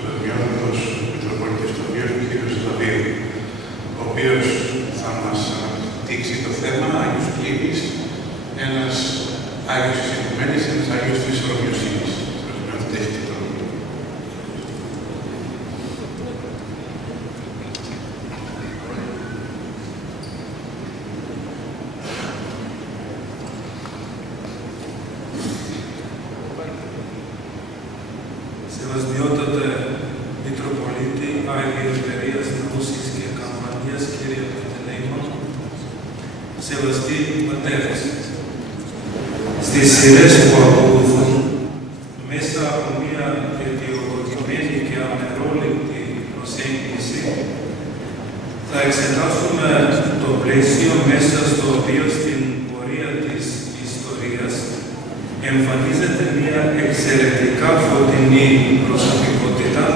Σεβασμιότατος Μητροπολίτης του Αγίου, κ. Σλαβίου, ο οποίος θα μας αναπτύξει το θέμα Άγιος Κλήμης, ένας Άγιος της Οικουμένης, ένας Άγιος της Ορμιοσύνης. Σεβασμιότατε, έχετε το λόγο. Σεβασμιότατε Μητροπολίτη, Άγιε Ελευθερίας, Νούσης και Καμπανίας, κύριε Παντελεήμων, σεβαστοί πατέρες, στις σειρές που ακολουθούν, μέσα από μια αιτιολογημένη και αμερόληπτη προσέγγιση, θα εξετάσουμε το πλαίσιο μέσα στο οποίο στην πορεία της ιστορίας εμφανίζεται μια εξαιρετικά φωτεινή προσωπικότητα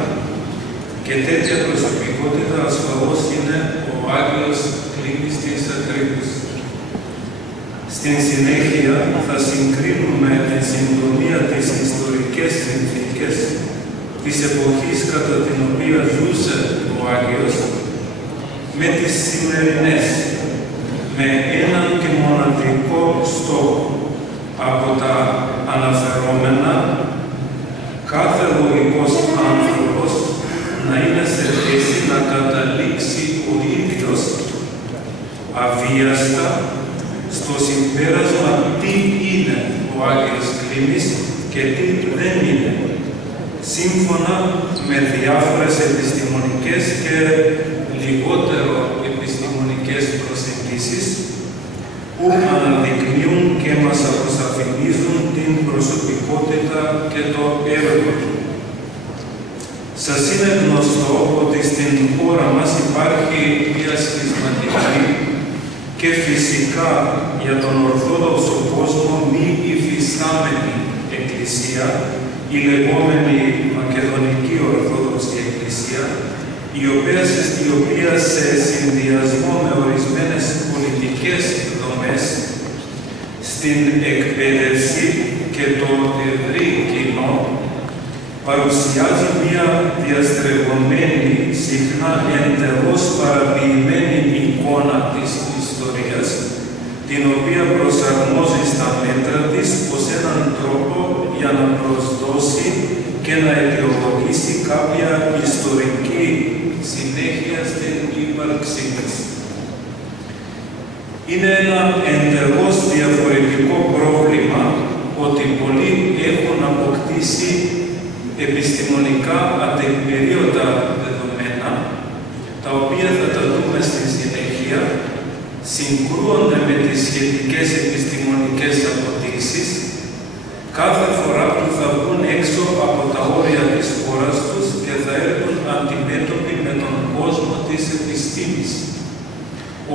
και τέτοια προσωπικότητα ασφαλώς είναι ο Άγιος Κλήμης της Ακρίτης. Στην συνέχεια θα συγκρίνουμε εν συντομία τις ιστορικές συνθήκες της εποχής κατά την οποία ζούσε ο Άγιος με τις σημερινές, με έναν και μοναδικό στόχο. Από τα αναφερόμενα, κάθε λογικός άνθρωπος να είναι σε θέση να καταλήξει ο ίδιος αβίαστα στο συμπέρασμα τι είναι ο Άγιος Κλήμης και τι δεν είναι, σύμφωνα με διάφορες επιστημονικές και λιγότερο επιστημονικές προσεγγίσεις που αναδεικνύουν και μας αποσαφηνίζουν την προσωπικότητα και το έργο του. Σας είναι γνωστό ότι στην χώρα μας υπάρχει μια σχισματική και φυσικά για τον Ορθόδοξο κόσμο μη υφιστάμενη Εκκλησία, η λεγόμενη Μακεδονική Ορθόδοξη Εκκλησία, η οποία σε συνδυασμό με ορισμένες πολιτικές δομές στην εκπαίδευση και το ευρύ κοινό παρουσιάζει μια διαστρεβλωμένη, συχνά εντελώς παραποιημένη εικόνα της ιστορίας, την οποία προσαρμόζει στα μέτρα της ως έναν τρόπο για να προσδώσει και να αιτιολογήσει κάποια ιστορική συνέχεια στην ύπαρξή της. Είναι ένα εντελώς διαφορετικό πρόβλημα ότι πολλοί έχουν αποκτήσει επιστημονικά ατεκμηρίωτα δεδομένα, τα οποία θα τα δούμε στη συνέχεια, συγκρούονται με τις σχετικές επιστημονικές αποδείξεις κάθε φορά που θα βγουν έξω από τα όρια της χώρας τους και θα έρθουν αντιμέτωποι με τον κόσμο της επιστήμης,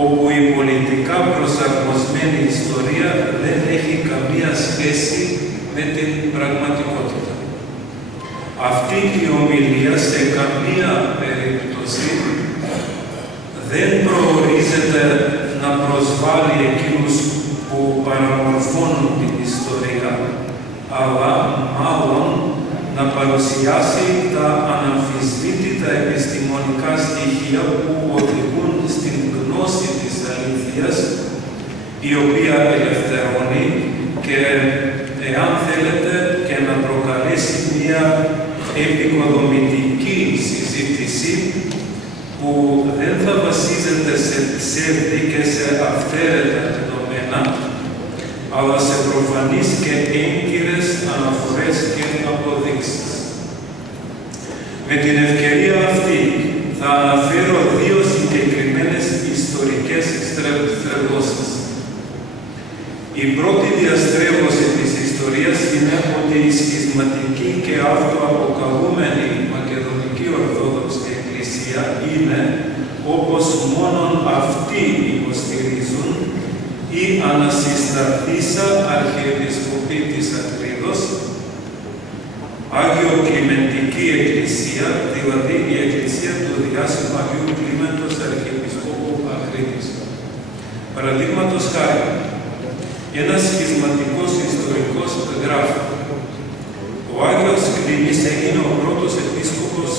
όπου η πολιτικά προσαρμοσμένη ιστορία δεν έχει καμία σχέση με την πραγματικότητα. Αυτή η ομιλία σε καμία περίπτωση δεν προορίζεται να προσβάλλει εκείνους που παραμορφώνουν την ιστορία, αλλά μάλλον να παρουσιάσει τα αναμφισβήτητα επιστημονικά στοιχεία που οδηγούν στην γνώση της αλήθειας, η οποία ελευθερώνει και, εάν θέλετε, και να προκαλέσει μια επικοδομητική συζήτηση που δεν θα βασίζεται σε ψεύδι και σε αυθαίρετα δεδομένα, αλλά σε προφανείς και έγκυρες αναφορές και αποδείξεις. Με την ευκαιρία αυτή θα αναφέρω δύο συγκεκριμένες ιστορικές στρεβλώσεις. Η πρώτη διαστρέβλωση της ιστορίας είναι ότι η σχισματική και αυτοαποκαλούμενη Μακεδονική Ορθόδοξη Εκκλησία είναι, όπως μόνον αυτοί υποστηρίζουν, η ανασυσταθήσα Αρχιεπισκοπή της Ακρίδος, Άγιο-Κλιμεντική Εκκλησία, δηλαδή η Εκκλησία του διάσημου Αγίου Κλίμεντος Αρχιεπισκόπου Ακρίδης. Παραδείγματος χάρη, ένας σχισματικός ιστορικός γράφει: ο Άγιος Κλήμης έγινε ο πρώτος επίσκοπος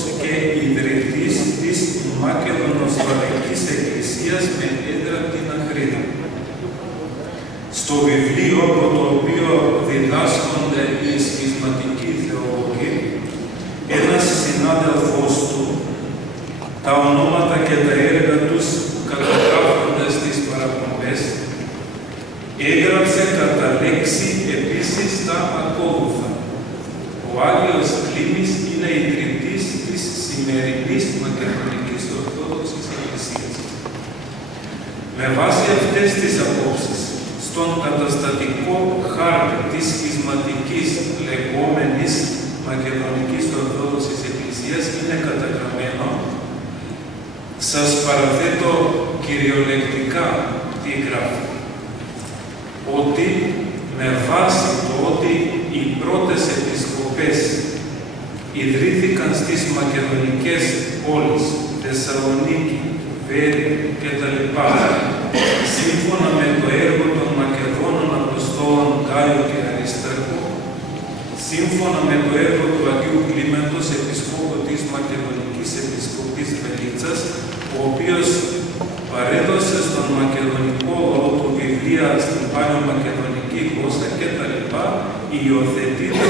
στα ακόλουθα. Ο Άγιος Κλήμης είναι ιδρυτής της σημερινής Μακεδονικής Ορθόδοξης Εκκλησίας. Με βάση αυτές τις απόψεις, στον καταστατικό χάρτη της σχισματικής λεγόμενης Μακεδονικής Ορθόδοξης Εκκλησίας είναι καταγραμμένο, σας παραθέτω κυριολεκτικά τι γράφει, ότι με βάση το ότι οι πρώτες επισκοπές ιδρύθηκαν στις μακεδονικές πόλεις, Θεσσαλονίκη, Βέρεια κτλ. Σύμφωνα με το έργο των Μακεδόνων Αποστόλων Γκάιο και Αριστάρχου, σύμφωνα με το έργο του Αγίου Κλίμεντος, Επισκόπου της Μακεδονικής Επισκοπής Βελίτσας, ο οποίος παρέδωσε στον μακεδονικό λαό του βιβλία στην παλαιομακεδονική γλώσσα κτλ. Υιοθετείται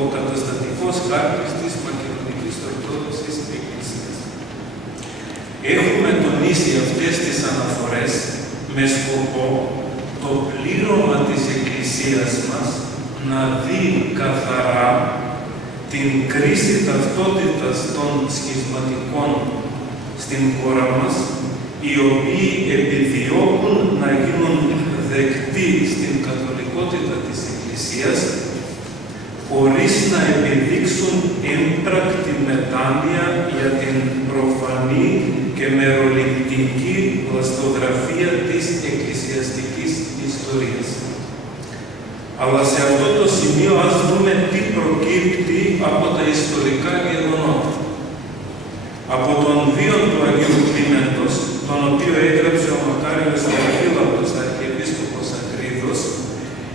ο καταστατικός χάρτης της Μακεδονικής Ορθόδοξης Εκκλησίας. Έχουμε τονίσει αυτές τις αναφορές με σκοπό το πλήρωμα της Εκκλησίας μας να δει καθαρά την κρίση ταυτότητας των σχισματικών στην χώρα μας, οι οποίοι επιδιώκουν να γίνουν δεκτοί στην καθολικότητα της Εκκλησίας, χωρίς να επιδείξουν έμπρακτη μετάνοια για την προφανή και μεροληπτική βλαστογραφία της εκκλησιαστικής ιστορίας. Αλλά σε αυτό το σημείο ας δούμε τι προκύπτει από τα ιστορικά γεγονότα. Από τον βίο του Αγίου Κλίμεντος, τον οποίο έγραψε ο μακάριος Θεοφύλακτος Αρχιεπίσκοπος Ακρίδος,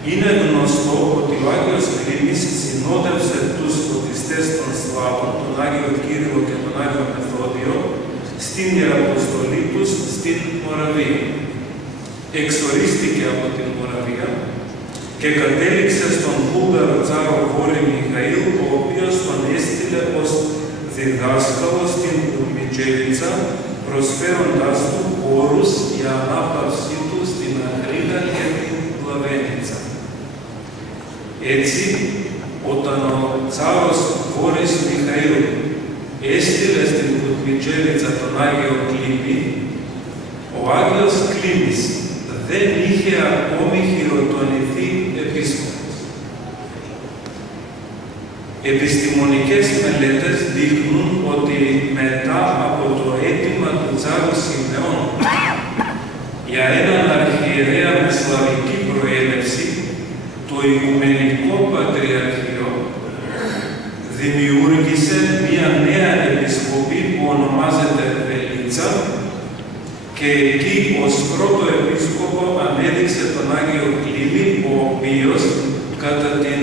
είναι γνωστό ότι ο Άγιος Κλήμης συνόδευσε τους φωτιστές των Σλάβων, τον Άγιο Κύριλλο και τον Άγιο Μεθόδιο, στην Ιεραποστολή τους στην Μοραβία. Εξορίστηκε από την Μοραβία και κατέληξε στον Βούλγαρο Τσάρο Βόρη Μιχαήλ, ο οποίος τον έστειλε ως διδάσκαλο στην Μιτζέλιτσα, προσφέροντάς του όρους για ανάπαυσή του στην Αχρίδα και την Πλαβένιτσα. Έτσι, όταν ο Τσάρος Βόρης Μιχαήλ έστειλε στην Μιτζέλιτσα τον Άγιο Κλήμη, ο Άγιος Κλήμης δεν είχε ακόμη χειροτονηθεί επίσκοπος. Επιστημονικές μελέτες δείχνουν ότι μετά από το αίτημα του Τσάρου Σιμεών για έναν αρχιερέα με σλαβική προέλευση, το Οικουμενικό Πατριαρχείο δημιούργησε μια νέα επισκοπή που ονομάζεται Βελίτσα και εκεί ως πρώτο επίσκοπο ανέδειξε τον Άγιο Κλήμη, ο οποίος κατά την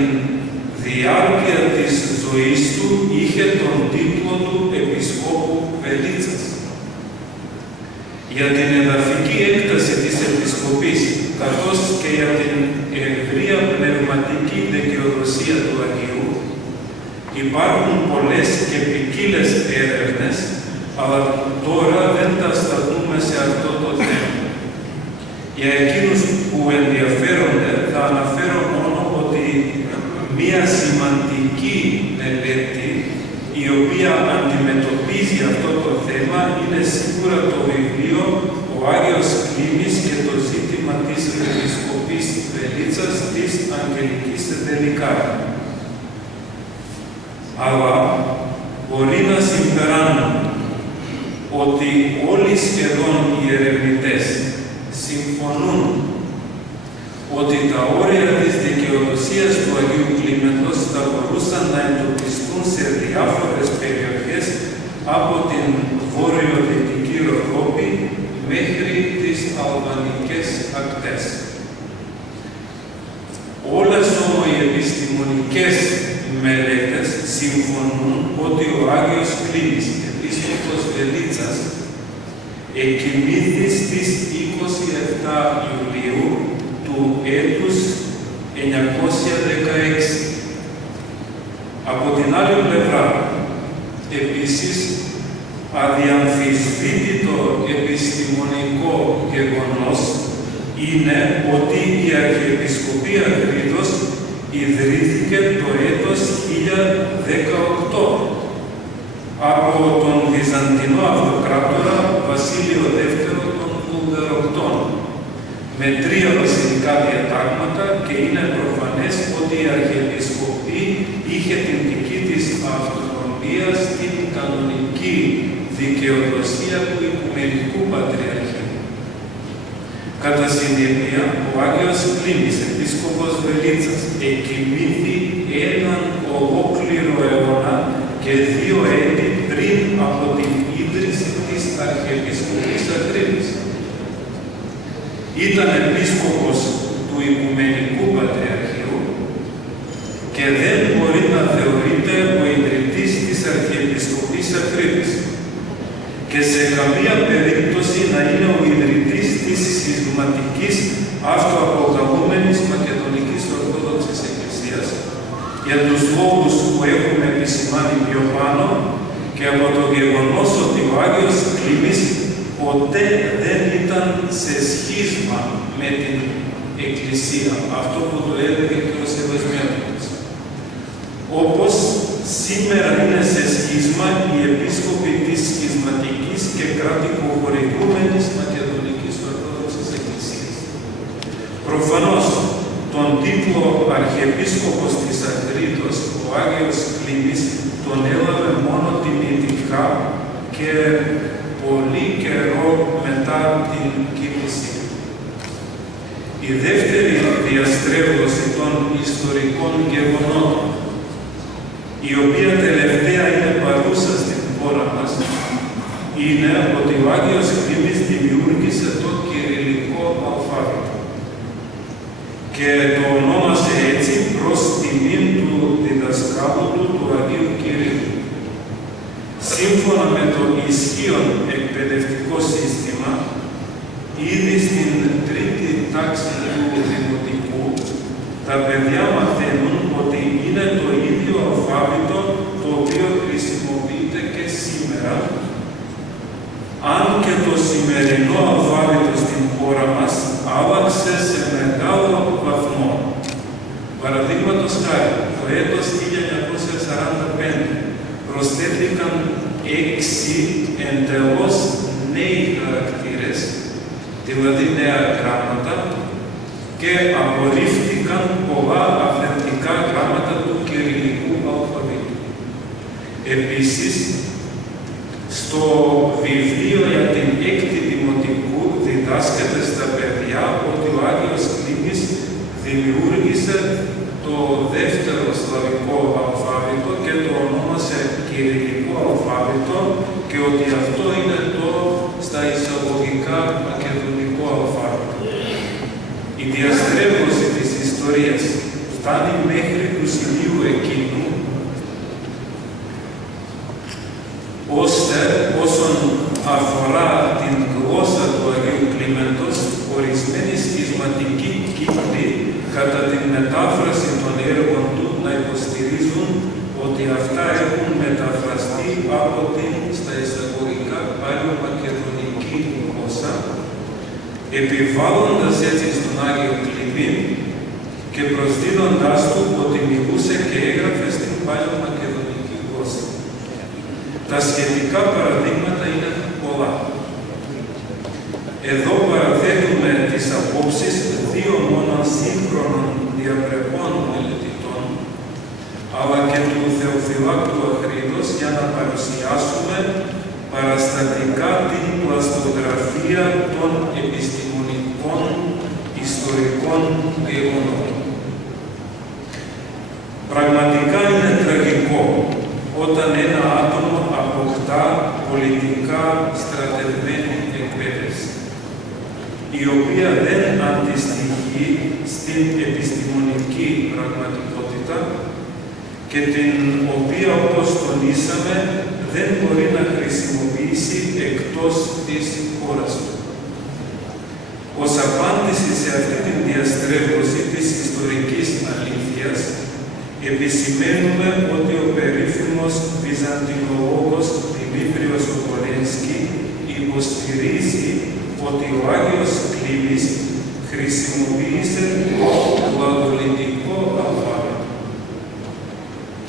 διάρκεια της ζωής του είχε τον τίτλο του Επισκόπου Βελίτσας. Για την εδαφική έκταση της επισκοπής, καθώς και για την ευρεία πνευματική δικαιοδοσία του Αγίου, υπάρχουν πολλές και ποικίλες έρευνες, αλλά τώρα δεν τα σταθούμε σε αυτό το θέμα. Για εκείνους που ενδιαφέρονται, θα αναφέρω μόνο ότι μία σημαντική μελέτη, η οποία αντιμετωπίζει αυτό το θέμα, είναι σίγουρα το βιβλίο «Ο Άγιος Κλήμης και το ζήτημα της Επισκοπής Βελίτσας της Αγγελικής Δελικάρα». Αλλά μπορεί να συμπεράνουν ότι όλοι σχεδόν οι ερευνητές συμφωνούν ότι τα όρια της δικαιοδοσίας του Αγίου Κλίμεντος θα μπορούσαν να εντοπιστούν σε διάφορες περιοχές από την βόρειο-δυτική Ροδόπη μέχρι τις αλβανικές ακτές. Όλες όμως οι επιστημονικές μελέτες συμφωνούν ότι ο Άγιος Κλήμης, επίσκοπος Βελίτσας, εκοιμήθη στις 27 Ιουλίου του έτους 916. Από την άλλη πλευρά, επίσης, αδιαμφισβήτητο επιστημονικό γεγονός είναι ότι η Αρχιεπισκοπή Ακρίδος ιδρύθηκε το έτος 1018 από τον Βυζαντινό Αυτοκράτορα Βασίλειο II των Βουλγαροκτών με 3 βασιλικά διατάγματα, και είναι προφανές ότι η Αρχιεπισκοπή είχε την δική της αυτονομία στην κανονική δικαιοδοσία του Οικουμενικού Πατριαρχείου. Κατά συνέπεια, ο Άγιος Κλήμης, Επίσκοπος Βελίτσας, εκοιμήθη έναν ολόκληρο αιώνα και 2 έτη πριν από την ίδρυση της Αρχιεπισκοπής Ακρίτης. Ήταν επίσκοπος του Οικουμενικού Πατριαρχείου και δεν μπορεί να θεωρείται ο ιδρυτής της Αρχιεπισκοπής Ακρίτης και σε καμία περίπτωση να είναι ο ιδρυτής της σχισματικής αυτοαποκαλούμενης Μακεδονικής Ορθόδοξης Εκκλησίας, για τους λόγους που έχουμε επισημάνει πιο πάνω και από το γεγονός ότι ο Άγιος Κλήμης ποτέ δεν ήταν σε σχίσμα με την Εκκλησία, αυτό που το έλεγε και ο Σεβασμιώτης. Όπως σήμερα είναι σε σχίσμα οι επίσκοποι της σχισματικής και κρατικοχωρικούμενης Μακεδονικής Ορθόδοξης Εκκλησίας. Προφανώς, τον τίτλο Αρχιεπίσκοπος της Ακρίτος, ο Άγιος Κλήμης τον έλαβε μόνο τιμητικά και πολύ καιρό μετά την κοίμηση. Η δεύτερη διαστρέβλωση των ιστορικών γεγονότων, η οποία τελευταία είναι παρούσα στην χώρα μας, είναι ότι ο Άγιος Κλήμης δημιούργησε το κυριλικό αλφάβητο και το ονόμασε έτσι προς τιμήν του διδασκάλου του Αγίου Κυρίου. Σύμφωνα με το ισχύον εκπαιδευτικό σύστημα, ήδη στην 3η τάξη του Δημοτικού, τα παιδιά μαθαίνουν ότι είναι το ίδιο αλφάβητο το οποίο χρησιμοποιείται και σήμερα, αν και το σημερινό αλφάβητο στην χώρα μας άλλαξε σε μεγάλο βαθμό. Παραδείγματος χάρη, το έτος 1945 προσθέθηκαν 6 εντελώς νέοι χαρακτήρες, δηλαδή νέα γράμματα, και απορρίφθηκαν πολλά αυθεντικά γράμματα του κυριλικού αλφαβήτου. Επίσης, στο βιβλίο για την 6η Δημοτικού διδάσκεται στα παιδιά ότι ο Άγιος Κλήμης δημιούργησε το δεύτερο σλαβικό αλφάβητο και το ονόμασε κυριλικό αλφάβητο και ότι αυτό είναι το στα εισαγωγικά μακεδονικό αλφάβητο. Η διαστρέβλωση της ιστορίας φτάνει μέχρι του σημείου εκείνου, ώστε όσον αφορά την γλώσσα του Αγίου Κλίμεντος, ορισμένοι σχισματικοί κύκλοι κατά την μετάφραση των έργων του να υποστηρίζουν ότι αυτά έχουν μεταφραστεί από την στα εισαγωγικά παλαιομακεδονική γλώσσα, επιβάλλοντας έτσι στον Άγιο Κλήμη και προσδίδοντάς του ότι μιλούσε και έγραφε στην παλαιομακεδονική γλώσσα. Τα σχετικά παραδείγματα είναι πολλά. Εδώ παραθέτουμε τις απόψεις 2 μόνο σύγχρονων διαπρεπών μελετητών, αλλά και του Θεοφυλάκτου Αχρίδος, για να παρουσιάσουμε παραστατικά την πλαστογραφία των επιστημονικών ιστορικών γεγονότων. Πραγματικά είναι τραγικό όταν ένα άτομο αποκτά πολιτικά στρατευμένη εκπαίδευση, η οποία δεν αντιστοιχεί στην επιστημονική πραγματικότητα και την οποία, όπως τονίσαμε, δεν μπορεί να χρησιμοποιήσει εκτός της χώρας του. Ως απάντηση σε αυτή την διαστρέβλωση της ιστορικής αλήθειας, επισημαίνουμε ότι ο περίφημος βυζαντινολόγος Δημήτριος Κοκορένσκι υποστηρίζει ότι ο Άγιος Κλήμης χρησιμοποίησε το γλαδολιτικό αλφάβητο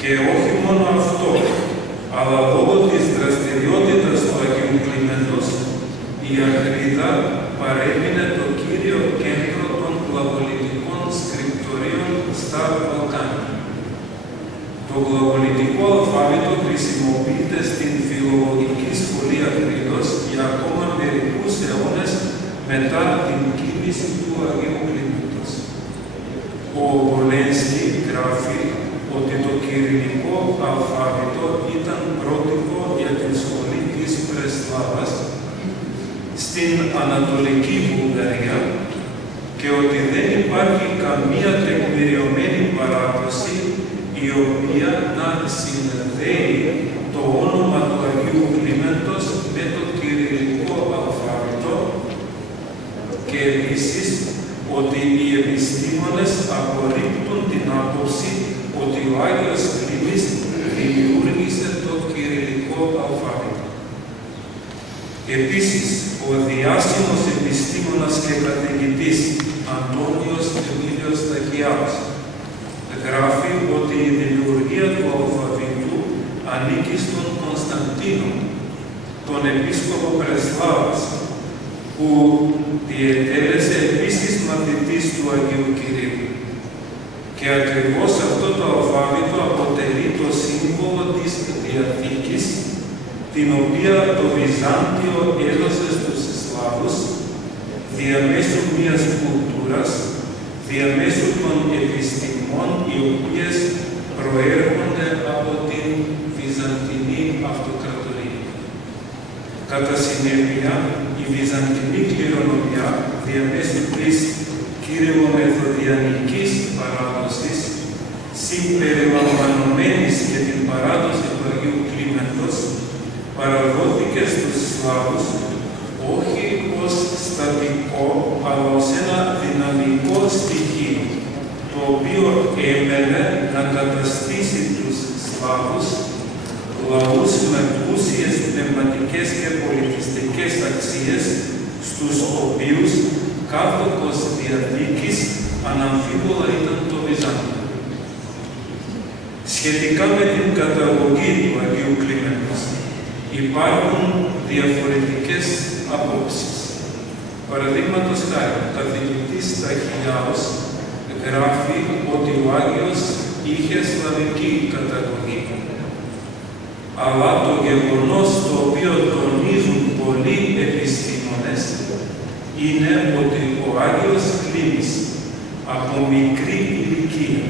Και όχι μόνο αυτό, αλλά λόγω της δραστηριότητας του Αγίου Κλίμεντος, η Αχρίδα παρέμεινε το κύριο κέντρο των γλαγολιτικών σκριπτορίων στα Βαλκάνια. Το γλαγολιτικό αλφάβητο χρησιμοποιείται στην φιλολογική σχολή Αχρίδος για ακόμα μερικούς αιώνες μετά την κίνηση του Αγίου Κλίμεντος. Ο Γολένσκι γράφει ότι το κυριλικό αλφάβητο ήταν πρότυπο για την σχολή της Πρεσλάβας στην Ανατολική Βουλγαρία και ότι δεν υπάρχει καμία τεκμηριωμένη παράδοση η οποία να συνδέει το όνομα του Αγίου Κλίμεντος με το κυριλικό αλφάβητο και επίσης ότι οι επιστήμονες απορρίπτουν την άποψη ότι ο Άγιος Κλήμης δημιούργησε το κυριλικό αλφάβητο. Επίσης, ο διάσημος επιστήμονας και καθηγητής Αντώνιος Εμίλιος Ταχιάος γράφει ότι η δημιουργία του αλφαβήτου ανήκει στον Κωνσταντίνο, τον επίσκοπο Πρεσλάβας, που διετέλεσε επίσης μαθητής του Αγίου Κυρίου. Και ακριβώς αυτό το αλφάβητο αποτελεί το σύμβολο της Διαθήκης, την οποία το Βυζάντιο έδωσε στους Σλάβους διαμέσου μιας κουλτούρας, διαμέσου των επιστημών οι οποίες προέρχονται από την Βυζαντινή Αυτοκρατορία. Κατά συνέπεια, η Βυζαντινή κληρονομιά διαμέσου της κυριλομεθοδιανικής παράδοσης, συμπεριλαμβανομένης και την παράδοση του Αγίου Κλίμεντος, παραδόθηκε στους Σλάβους όχι ως στατικό, αλλά ως ένα δυναμικό στοιχείο, το οποίο έμενε να καταστήσει τους Σλάβους λαούς με πλούσιες πνευματικές και πολιτιστικές αξίες, στους οποίους κάθετος Διαθήκης αναμφίβολα ήταν το Βυζάντιο. Σχετικά με την καταγωγή του Αγίου Κλίμεντος, υπάρχουν διαφορετικές απόψεις. Παραδείγματος χάρη, ο καθηγητής Ταχιάος γράφει ότι ο Άγιος είχε σλαβική καταγωγή. Αλλά το γεγονός το οποίο τονίζουν πολλοί επιστήμονες είναι ότι ο Άγιος Κλήμης από μικρή ηλικία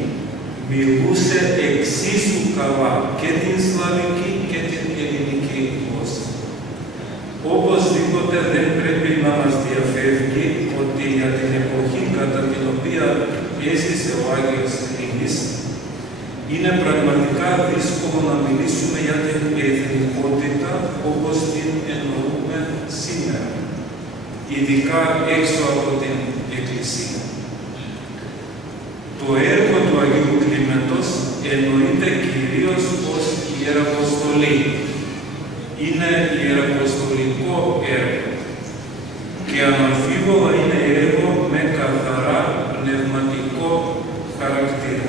μιλούσε εξίσου καλά και την σλαβική και την ελληνική γλώσσα. Οπωσδήποτε δεν πρέπει να μας διαφεύγει ότι για την εποχή κατά την οποία έζησε ο Άγιος Κλήμης είναι πραγματικά δύσκολο να μιλήσουμε για την εθνικότητα όπως την εννοούμε σήμερα, ειδικά έξω από την Εκκλησία. Το έργο του Αγίου Κλίμεντος εννοείται κυρίως ως ιεραποστολή. Είναι ιεραποστολικό έργο και αναμφίβολα είναι έργο με καθαρά πνευματικό χαρακτήρα.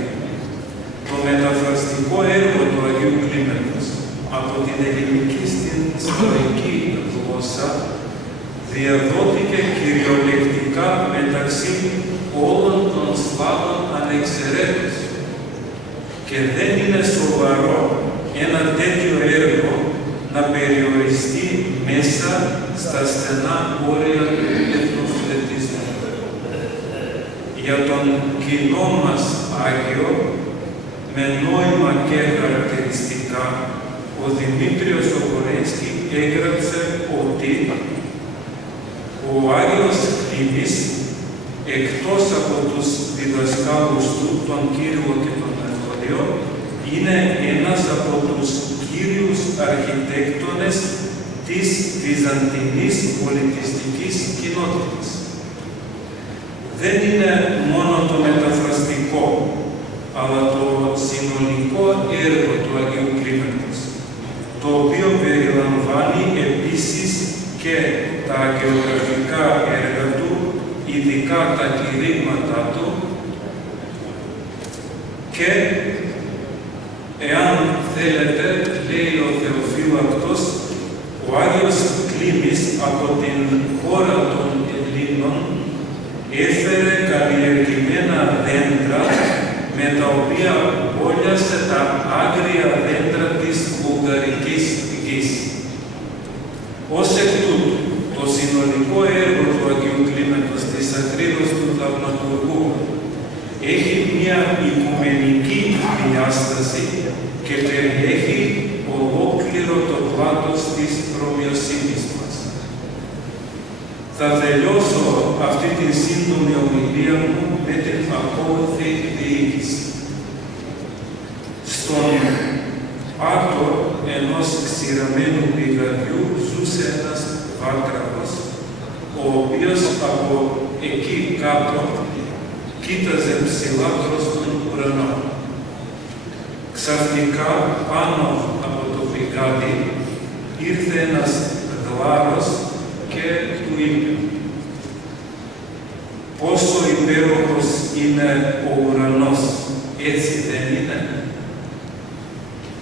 Το μεταφραστικό έργο του Αγίου Κλίμεντος από την ελληνική στην σλαβική γλώσσα διαδόθηκε κυριολεκτικά μεταξύ όλων των Σλάβων ανεξαιρέτως και δεν είναι σοβαρό ένα τέτοιο έργο να περιοριστεί μέσα στα στενά όρια του εθνοφιλετισμού. Για τον κοινό μας Άγιο, με νόημα και χαρακτηριστικά, ο Δημήτριος ο Γολένσκι έγραψε ότι ο Άγιος Κλήμης, εκτός από τους διδασκάλους του, τον Κύριο και τον Μεθόδιο, είναι ένας από τους κύριους αρχιτέκτονες της βυζαντινής πολιτιστικής κοινότητας. Δεν είναι μόνο το μεταφραστικό, αλλά το συνολικό έργο του Αγίου Κλίμεντος, το οποίο περιλαμβάνει επίσης και τα αγεωγραφικά έργα του, ειδικά τα κηρύγματά του και Εάν θέλετε, λέει ο Θεοφύλακτος, ο Άγιος Κλήμης από την χώρα των Ελλήνων έφερε καλλιεργημένα δέντρα με τα οποία πόλιασε τα άγρια δέντρα της βουλγαρικής γης. Ως εκ τούτου, το συνολικό έργο του Αγίου Κλίμεντος της Ακρίδος του Θαυματουργού έχει μια οικουμενική διάσταση και περιέχει ολόκληρο το πλάτος της Ρωμιοσύνης μας. Θα τελειώσω αυτή τη σύντομη ομιλία μου με την ακόλουθη διοίκηση. Στον πάτο ενός ξηραμένου πηγαδιού ζούσε ένας βάτραχος, ο οποίος από εκεί κάτω κοίταζε ψηλά προς τον ουρανό. Ξαφνικά πάνω από το πηγάδι ήρθε ένας γλάρος και του είπε: «Πόσο υπέροχος είναι ο ουρανός, έτσι δεν είναι?»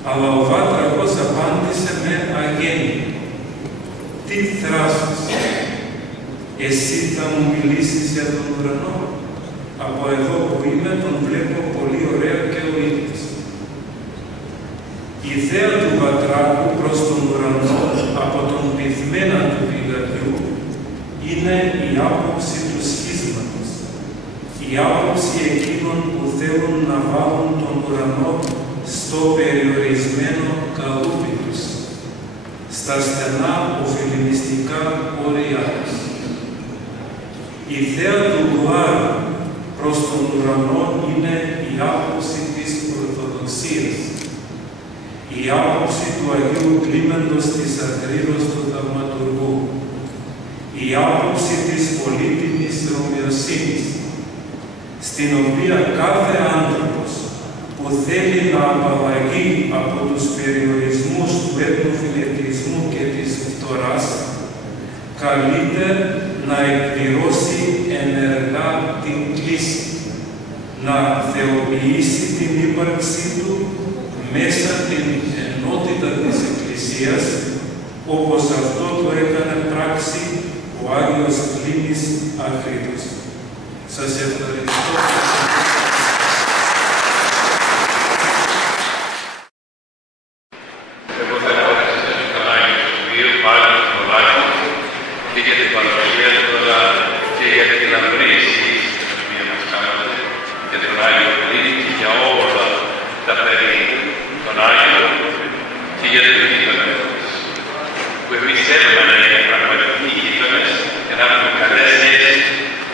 Αλλά ο βάτραχος απάντησε με αγένεια: «Τι θράσος, εσύ θα μου μιλήσεις για τον ουρανό? Από εδώ που είμαι τον βλέπω πολύ ωραία και ο ήλιος». Η ιδέα του βατράχου προς τον ουρανό από τον πυθμένα του πηγαδιού είναι η άποψη του σχίσματος, η άποψη εκείνων που θέλουν να βάλουν τον ουρανό στο περιορισμένο καλούπι τους, στα στενά οφειλινιστικά όρια τους. Η ιδέα του γλάρου προς τον ουρανό είναι η άποψη της Ορθοδοξίας, η άποψη του Αγίου Κλίμεντος της Ακρίδος του Θαυματουργού, η άποψη της πολύτιμης Ρωμιοσύνης, στην οποία κάθε άνθρωπος που θέλει να απαλλαγεί από τους περιορισμούς του εθνοφιλετισμού και της φθοράς, καλείται να εκπληρώσει ενεργά την κλίση, να θεοποιήσει την ύπαρξή του μέσα την ενότητα της Εκκλησίας, όπως αυτό το έκανε πράξη ο Άγιος Κλήμης Ακρίδος. Σας ευχαριστώ. Εγώ θα ευχαριστήσω τον Άγιο Σοφείο, πάλι τον Άγιο, και για την παρουσία του, αλλά και για την αμπρίστη την οποία μας κάνατε, για τον Άγιο Κλήμη και για όλα τα περί τον Άγιο και για τους γείτονες που εμείς θέλουμε να είναι πραγματικοί γείτονες και να έχουμε καλές σχέσεις,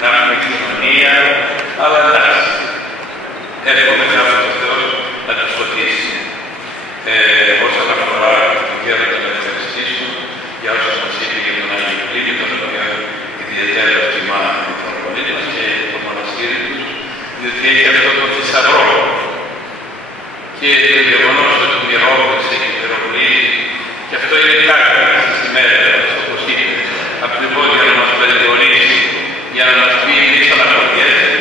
να έχουμε κοινωνία, αλλά εντάξει. Εύχομαι να ο Θεός να τους φωτίσει. Όσον αφορά το γέροντα να ευχαριστήσω για όσα μας είπε για τον Άγιο Κλήμη, τον οποίο ιδιαίτερα εκτιμά την προβολή μας και το μοναστήρι τους, διότι έχει αυτό το θησαυρό. Και το γεγονός ότι μοιρόβησε και μοιροβλίζει, και αυτό είναι κάτι στις ημέρες, όπως είπε, ακριβώς για να μας περιορίσει, για να μας πει εμείς αναποδιέστε,